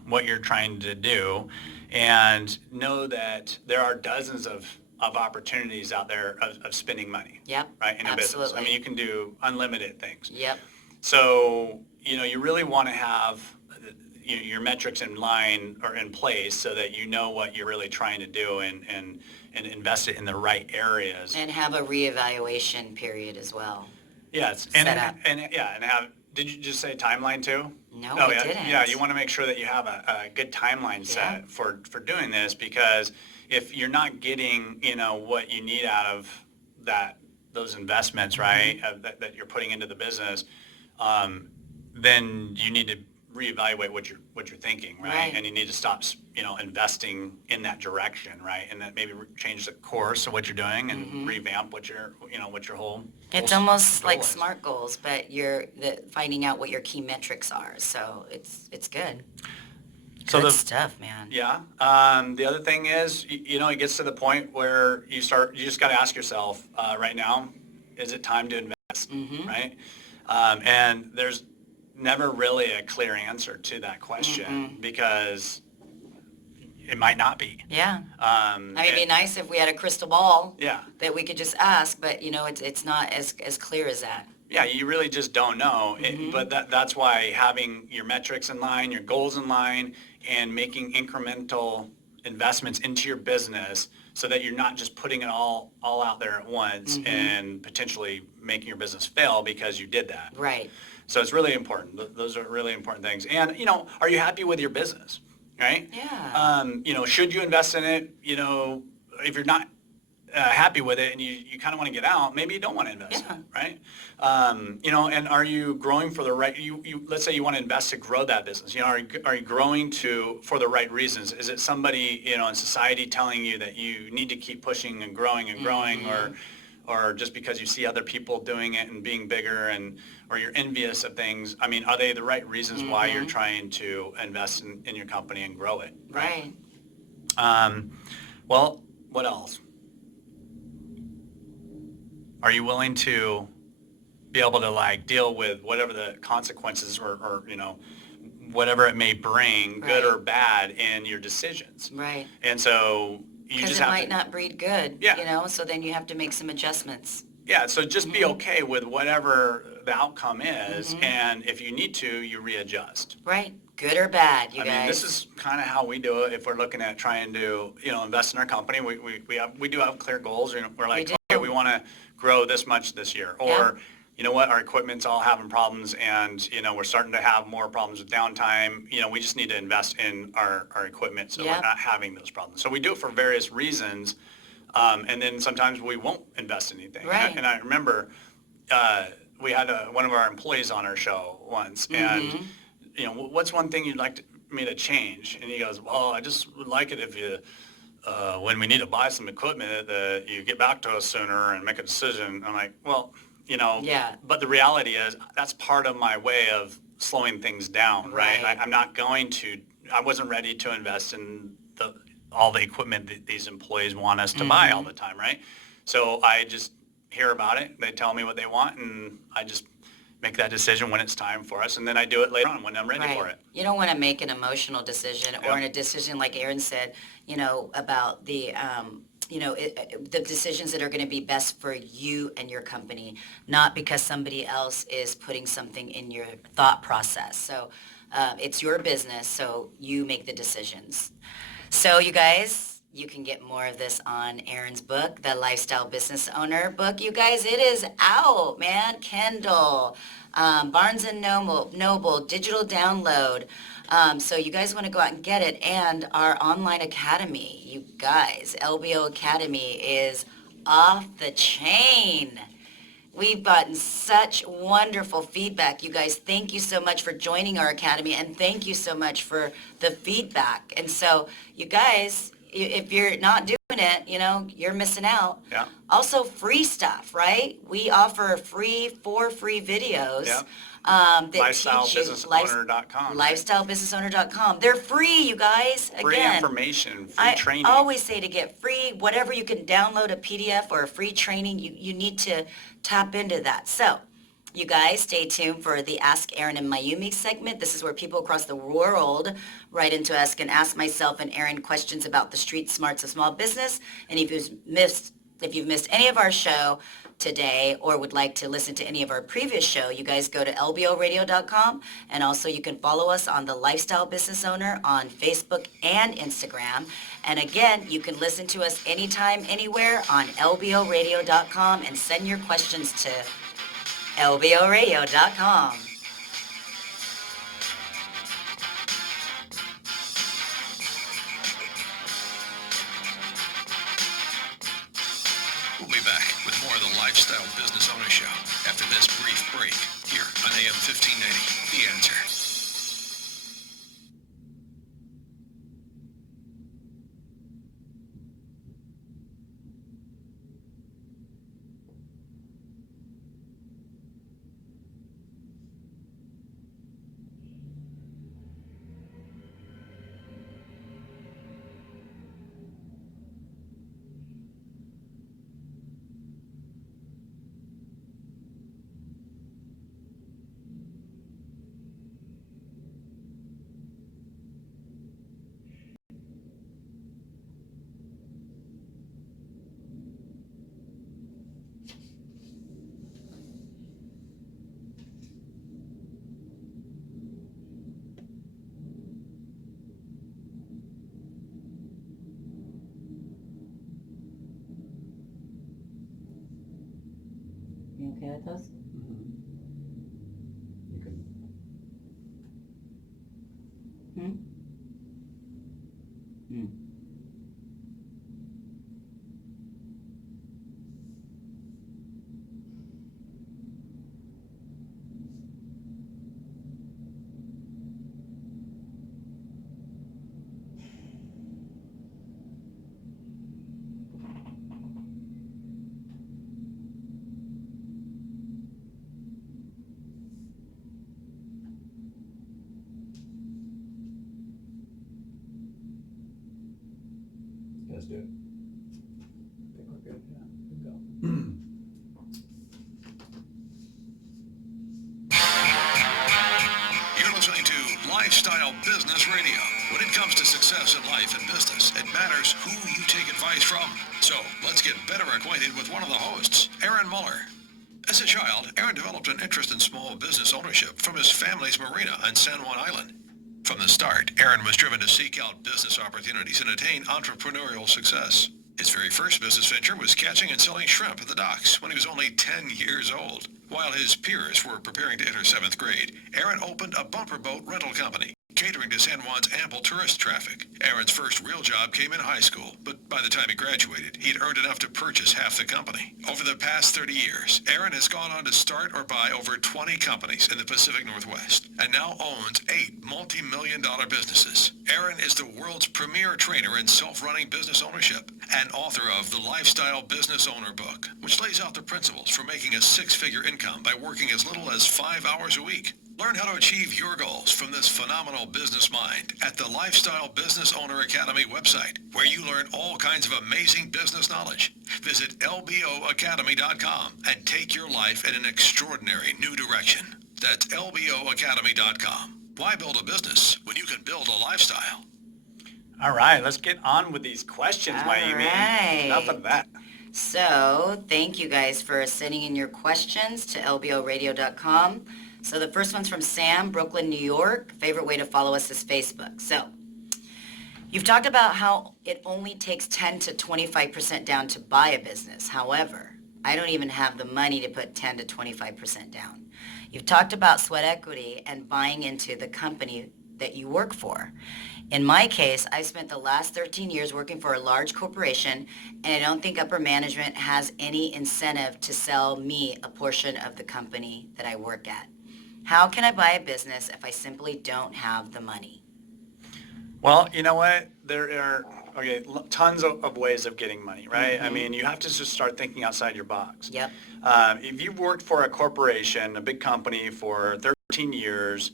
what you're trying to do, and know that there are dozens of opportunities out there of spending money, Yep, right, in a business. I absolutely. mean, you can do unlimited things. Yep. So, you really want to have your metrics in line or in place so that you know what you're really trying to do and invest it in the right areas. And have a reevaluation period as well. Yes, Set up. Did you just say timeline too? No, Oh, I yeah. didn't. Yeah, you want to make sure that you have a good timeline set for doing this, because if you're not getting, what you need out of those investments, right, that you're putting into the business, then you need to reevaluate what you're thinking, right? Right. And you need to stop, investing in that direction, right? And that maybe change the course of what you're doing and revamp what your whole It's whole almost goal like is. SMART goals, but you're finding out what your key metrics are. So it's good. So Good stuff, man. Yeah. The other thing is, it gets to the point where you just got to ask yourself, right now, is it time to invest, right? And there's never really a clear answer to that question, because it might not be. Yeah. I mean, it'd be nice if we had a crystal ball. Yeah. That we could just ask, but it's not as clear as that. Yeah, you really just don't know. But that's why having your metrics in line, your goals in line, and making incremental investments into your business so that you're not just putting it all out there at once and potentially making your business fail because you did that. Right. So it's really important. Those are really important things. And, are you happy with your business, right? Yeah. Should you invest in it? If you're not happy with it and you kind of want to get out, maybe you don't want to invest in it, right? And are you growing for the right, let's say you want to invest to grow that business. Are you growing for the right reasons? Is it somebody, in society telling you that you need to keep pushing and growing or just because you see other people doing it and being bigger or you're envious of things? I mean, are they the right reasons why you're trying to invest in your company and grow it? Right. Well, what else? Are you willing to be able to deal with whatever the consequences or whatever it may bring, good or bad, in your decisions? Right. And so you just have to. Because it might not breed good. Yeah. So then you have to make some adjustments. Yeah. So just be okay with whatever the outcome is, and if you need to, you readjust. Right. Good or bad, you guys. I mean, this is kind of how we do it if we're looking at trying to, invest in our company. We do have clear goals. We're like, okay, we want to grow this much this year. Or, you know what, our equipment's all having problems and, we're starting to have more problems with downtime. We just need to invest in our equipment so we're not having those problems. So we do it for various reasons. And then sometimes we won't invest in anything. Right. And I remember we had one of our employees on our show once and, what's one thing you'd like me to change? And he goes, well, I just would like it if you, when we need to buy some equipment, that you get back to us sooner and make a decision. I'm like, well, but the reality is that's part of my way of slowing things down, right? I wasn't ready to invest in all the equipment that these employees want us to buy all the time, right? So I just hear about it. They tell me what they want, and I just make that decision when it's time for us, and then I do it later on when I'm ready for it. You don't want to make an emotional decision or a decision like Aaron said, about the the decisions that are going to be best for you and your company, not because somebody else is putting something in your thought process. So it's your business, so you make the decisions. So you guys, you can get more of this on Aaron's book, The Lifestyle Business Owner book. You guys, it is out, man. Kindle, Barnes & Noble, digital download. So you guys want to go out and get it. And our online academy, you guys, LBO Academy is off the chain. We've gotten such wonderful feedback. You guys, thank you so much for joining our academy, and thank you so much for the feedback. And so you guys, if you're not doing it, you're missing out. Yeah. Also, free stuff, right? We offer four free videos. Yeah. That LifestyleBusinessOwner.com. LifestyleBusinessOwner.com. They're free, you guys. Free Again, information, free training. I always say to get free, whatever you can download a PDF or a free training, you need to tap into that. So, you guys, stay tuned for the Ask Aaron and Mayumi segment. This is where people across the world write into us and ask myself and Aaron questions about the street smarts of small business. And if you've missed any of our show today or would like to listen to any of our previous show, you guys go to lboradio.com, and also you can follow us on The Lifestyle Business Owner on Facebook and Instagram. And again, you can listen to us anytime, anywhere on lboradio.com and send your questions to lboradio.com. We'll be back with more of the Lifestyle Business Owner Show after this brief break here on AM 1580. The Answer. at those? You can. Hmm? Hmm. Let's do it. I think we're good. Yeah, good go. You're listening to Lifestyle Business Radio. When it comes to success in life and business, it matters who you take advice from. So let's get better acquainted with one of the hosts, Aaron Muller. As a child, Aaron developed an interest in small business ownership from his family's marina on San Juan Island. From the start, Aaron was driven to seek out business opportunities and attain entrepreneurial success. His very first business venture was catching and selling shrimp at the docks when he was only 10 years old. While his peers were preparing to enter 7th grade, Aaron opened a bumper boat rental company, catering to San Juan's ample tourist traffic. Aaron's first real job came in high school, but by the time he graduated, he'd earned enough to purchase half the company. Over the past 30 years, Aaron has gone on to start or buy over 20 companies in the Pacific Northwest and now owns 8 multi-million-dollar businesses. Aaron is the world's premier trainer in self-running business ownership and author of the Lifestyle Business Owner book, which lays out the principles for making a six-figure income by working as little as 5 hours a week. Learn how to achieve your goals from this phenomenal business mind at the Lifestyle Business Owner Academy website, where you learn all kinds of amazing business knowledge. Visit lboacademy.com and take your life in an extraordinary new direction. That's lboacademy.com. Why build a business when you can build a lifestyle? All right, let's get on with these questions, Mayumi. right. Enough of that. So, thank you guys for sending in your questions to lboradio.com. So the first one's from Sam, Brooklyn, New York. Favorite way to follow us is Facebook. So, you've talked about how it only takes 10 to 25% down to buy a business. However, I don't even have the money to put 10 to 25% down. You've talked about sweat equity and buying into the company that you work for. In my case, I spent the last 13 years working for a large corporation, and I don't think upper management has any incentive to sell me a portion of the company that I work at. How can I buy a business if I simply don't have the money? Well, you know what? There are tons of ways of getting money, right? Mm-hmm. I mean, you have to just start thinking outside your box. Yep. If you've worked for a corporation, a big company for 13 years,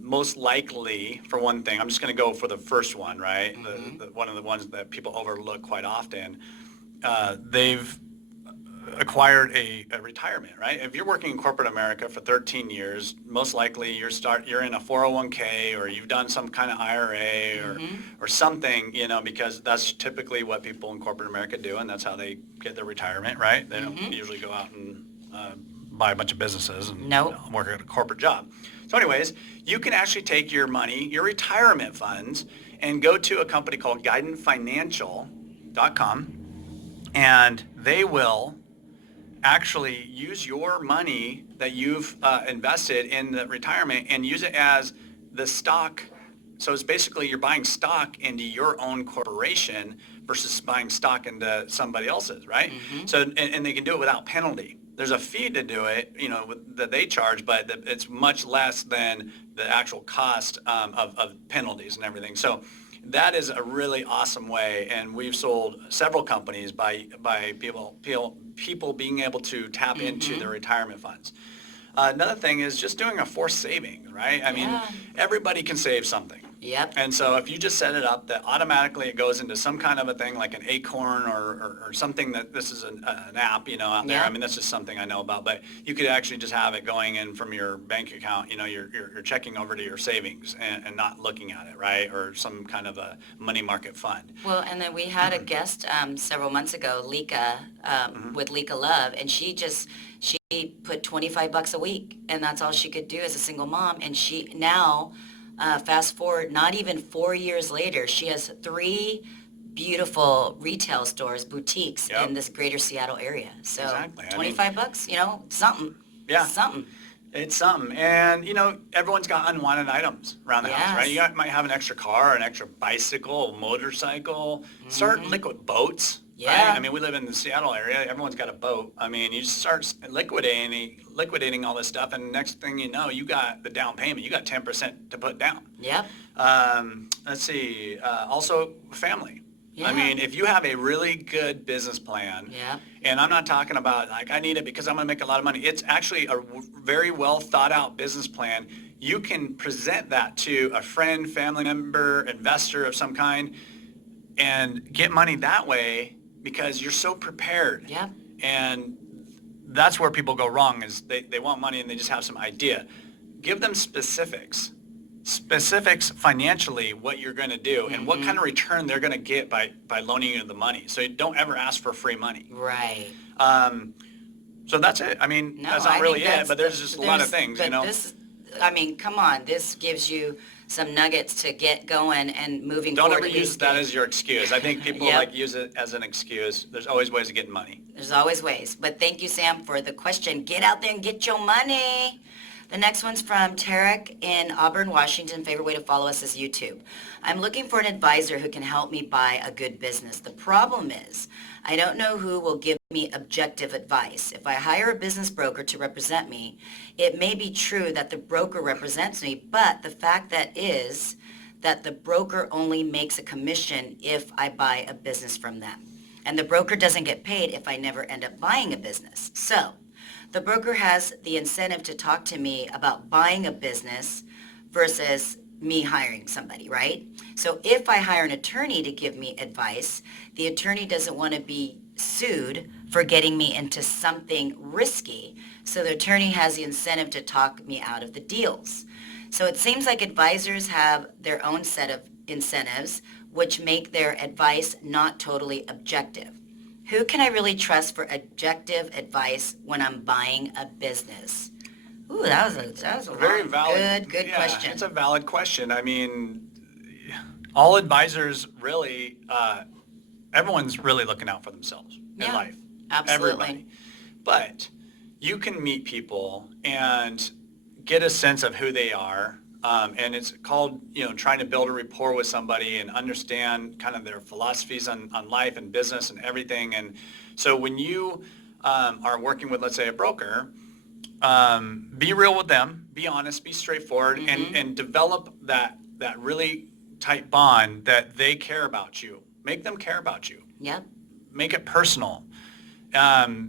most likely, for one thing, I'm just going to go for the first one, right? Mm-hmm. One of the ones that people overlook quite often. They've acquired a retirement, right? If you're working in corporate America for 13 years, most likely you're in a 401k or you've done some kind of IRA or something, because that's typically what people in corporate America do, and that's how they get their retirement, right? They don't usually go out and buy a bunch of businesses and work at a corporate job. So anyways, you can actually take your money, your retirement funds, and go to a company called guidantfinancial.com, and they will actually use your money that you've invested in the retirement and use it as the stock. So it's basically you're buying stock into your own corporation versus buying stock into somebody else's, right? Mm-hmm. So and they can do it without penalty. There's a fee to do it, that they charge, but it's much less than the actual cost of penalties and everything. So that is a really awesome way, and we've sold several companies by people being able to tap into their retirement funds. Another thing is just doing a forced savings, right? I mean, everybody can save something. Yep. And so if you just set it up that automatically it goes into some kind of a thing like an Acorn or something that this is an app, out there. I mean, that's just something I know about, but you could actually just have it going in from your bank account, you're checking over to your savings and not looking at it, right? Or some kind of a money market fund. Well, and then we had a guest several months ago, Lika, with Lika Love, and she put $25 a week, and that's all she could do as a single mom. And she now, fast forward, not even 4 years later, she has 3 beautiful retail stores, boutiques Yep. in this greater Seattle area. So Exactly. I mean- 25 bucks, you know, something. Yeah. Something. It's something. And, you know, everyone's got unwanted items around the house, right? Yes. You might have an extra car, an extra bicycle, motorcycle. Start liquid boats. Yeah. Right? I mean, we live in the Seattle area. Everyone's got a boat. I mean, you start liquidating all this stuff, and next thing you know, you got the down payment. You got 10% to put down. Yep. Let's see. Also, family. Yeah. I mean, if you have a really good business plan, Yeah. and I'm not talking about like I need it because I'm going to make a lot of money. It's actually a very well thought out business plan. You can present that to a friend, family member, investor of some kind, and get money that way because you're so prepared. Yeah. And that's where people go wrong is they want money and they just have some idea. Give them specifics financially what you're going to do and what kind of return they're going to get by loaning you the money. So you don't ever ask for free money. Right. So that's it. I mean, No, that's I not think really it, that's- but there's just a lot of things, but you know. This, I mean, come on, this gives you some nuggets to get going and moving Don't forward. ever at use least that get- as your excuse. I think people Yep. like use it as an excuse. There's always ways of getting money. There's always ways. But thank you, Sam, for the question. Get out there and get your money. The next one's from Tarek in Auburn, Washington. Favorite way to follow us is YouTube. I'm looking for an advisor who can help me buy a good business. The problem is I don't know who will give me objective advice. If I hire a business broker to represent me, it may be true that the broker represents me, but the fact that is that the broker only makes a commission if I buy a business from them. And the broker doesn't get paid if I never end up buying a business. So the broker has the incentive to talk to me about buying a business versus me hiring somebody, right? So if I hire an attorney to give me advice, the attorney doesn't want to be sued for getting me into something risky. So the attorney has the incentive to talk me out of the deals. So it seems like advisors have their own set of incentives, which make their advice not totally objective. Who can I really trust for objective advice when I'm buying a business? Ooh, that was a Very long, valid. good Yeah, question. It's a valid question. I mean, all advisors really, everyone's really looking out for themselves in Yeah, life. absolutely. Everybody. But you can meet people and get a sense of who they are. And it's called, you know, trying to build a rapport with somebody and understand kind of their philosophies on life and business and everything. And so when you are working with, let's say, a broker, be real with them, be honest, be straightforward, and develop that really tight bond that they care about you. Make them care about you. Yep. Make it personal.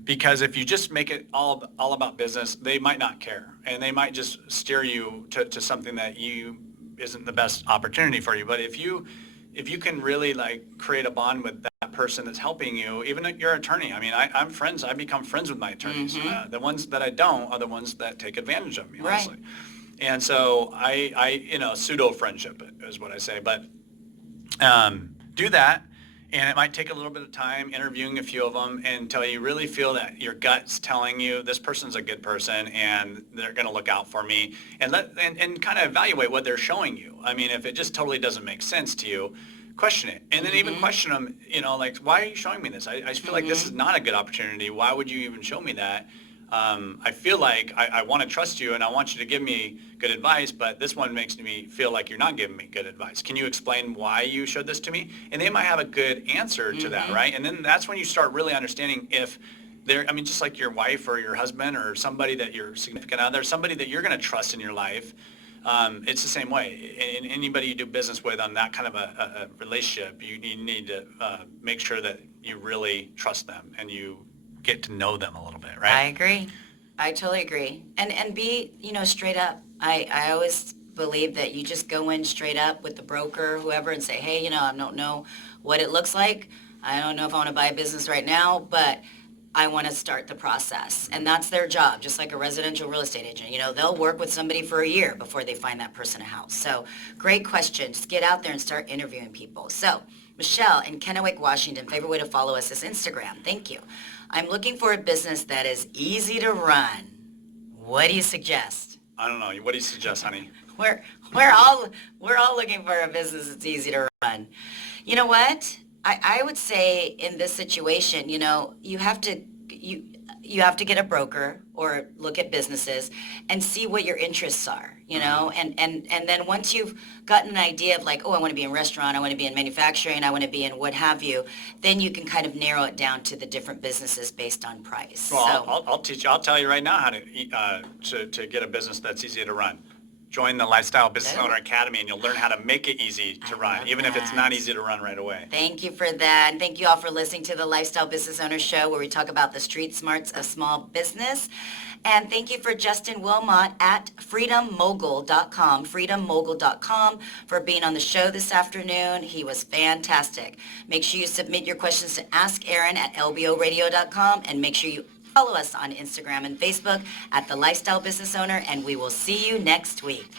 Because if you just make it all about business, they might not care, and they might just steer you to something that isn't the best opportunity for you. But if you can really like create a bond with that person that's helping you, even if you're an attorney. I mean, I'm friends. I become friends with my attorneys. The ones that I don't are the ones that take advantage of me, honestly. Right. And so I pseudo friendship is what I say. But do that. And it might take a little bit of time interviewing a few of them until you really feel that your gut's telling you this person's a good person and they're going to look out for me, and kind of evaluate what they're showing you. I mean, if it just totally doesn't make sense to you, question it. And then even question them, like, why are you showing me this? I feel like this is not a good opportunity. Why would you even show me that? I feel like I want to trust you and I want you to give me good advice, but this one makes me feel like you're not giving me good advice. Can you explain why you showed this to me? And they might have a good answer to that, right? And then that's when you start really understanding if they're, just like your wife or your husband or somebody that your significant other, somebody that you're going to trust in your life. It's the same way. And anybody you do business with on that kind of a relationship, you need to make sure that you really trust them and you get to know them a little bit, right? I agree. I totally agree. And be, straight up. I always believe that you just go in straight up with the broker, whoever, and say, hey, I don't know what it looks like. I don't know if I want to buy a business right now, but I want to start the process. And that's their job, just like a residential real estate agent. They'll work with somebody for a year before they find that person a house. So great question. Just get out there and start interviewing people. So Michelle in Kennewick, Washington, favorite way to follow us is Instagram. Thank you. I'm looking for a business that is easy to run. What do you suggest? I don't know. What do you suggest, honey? We're all looking for a business that's easy to run. You know what? I would say in this situation, you know, you have to get a broker or look at businesses and see what your interests are, you know, and then once you've gotten an idea of like, oh, I want to be in restaurant, I want to be in manufacturing, I want to be in what have you, then you can kind of narrow it down to the different businesses based on price. Well, So I'll tell you right now how to get a business that's easy to run. Join the Lifestyle Business Oh. Owner Academy, and you'll learn how to make it easy to I run, love even if it's that. not easy to run right away. thank you for that. And thank you all for listening to the Lifestyle Business Owner Show, where we talk about the street smarts of small business. And thank you for Justin Wilmot at freedommogul.com, for being on the show this afternoon. He was fantastic. Make sure you submit your questions to Ask Aaron at lboradio.com, and make sure you follow us on Instagram and Facebook at The Lifestyle Business Owner, and we will see you next week.